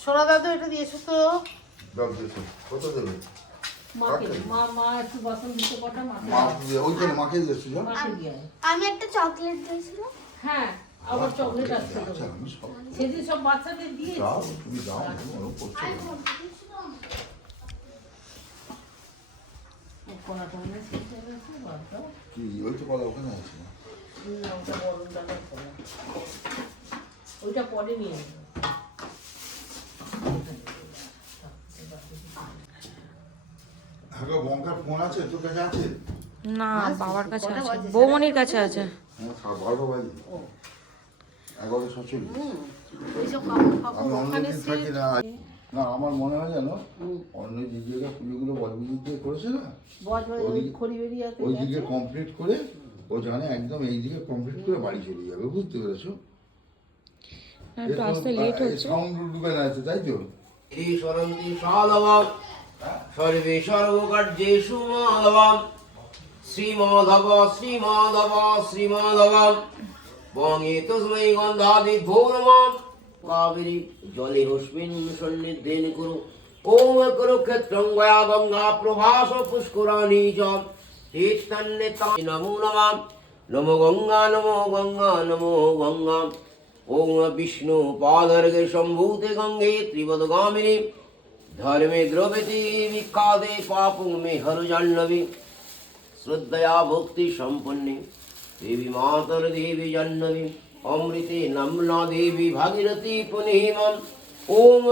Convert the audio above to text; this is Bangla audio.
সোনা দাদু এটা দিয়েছো তো। দাও দিয়েছো। কত দেবে? মাকে মা একটু বাসন দিতে কটা মা ওইখানে মাকে দিয়েছো যা। মাকে দিয়ে আয়। আমি একটা চকলেট দিয়েছিলাম। হ্যাঁ আবার চকলেট আছে তো। আচ্ছা আমি সব সেদিন সব বাচ্চাদের দিয়েছি। যাও তুমি যাও ওরকম করছো কেন? কলাটা মনে হয় শেষ হয়ে গেছে, বাদ দাও। কি ওই তো কলা ওখানে আছে না? না, ওটা গরম ডালের কলা। ওইটা পরে নিয়ে আসবো। হ্যালো বঙ্কার ফোন আছে তোর কাছে আছে? না বাবার কাছে আছে, বৌমনির কাছে আছে। হ্যাঁ 12টা বাজে। ও 11:47। এইসব কাপড় ফাপড় আমি ওখানে অন্যদিন থাকি না। না আমার মনে হয় জানো অন্য যে জায়গায় পুজোগুলো বজবুজি দিয়ে করেছে না বজ ওদিকে- খড়ি বেরিয়াতে ওই দিকে কমপ্লিট করে ও জানে একদম এই দিকে কমপ্লিট করে বাড়ি চলে যাবে বুঝতে পেরেছো? একটু আসতে লেট হচ্ছে। সাউন্ড দোকান আছে তাই তো? সরন্তি সাধবম সর্বে সর্বকার্যেষু মাধবম শ্রীমাধব শ্রীমাধব শ্রীমাধবম বঙ্গে তস্मै গন্ধাদি ভৌরমম কাবেরী জলে রশ্মিন সন্নিধেন কুরু ওম কুরুক্ষেত্রং গয়া গঙ্গা প্রভাস পুষ্করাণী চ তীর্থন্নেতা নমো নমঃ নমো গঙ্গা নমো গঙ্গা নমো গঙ্গা ওম বিষ্ণু পাদর্গে সম্ভূতে গঙ্গে ত্রিপদগামিনী ধর্মে দ্রবতি বিখ্যাতে পাপং মে হর জাহ্নবী শ্রদ্ধয়া ভক্তি সম্পন্নে দেবী মাতর দেবী জাহ্নবী অমৃতে নম্না দেবী ভাগীরথী পুনিহিমম ওম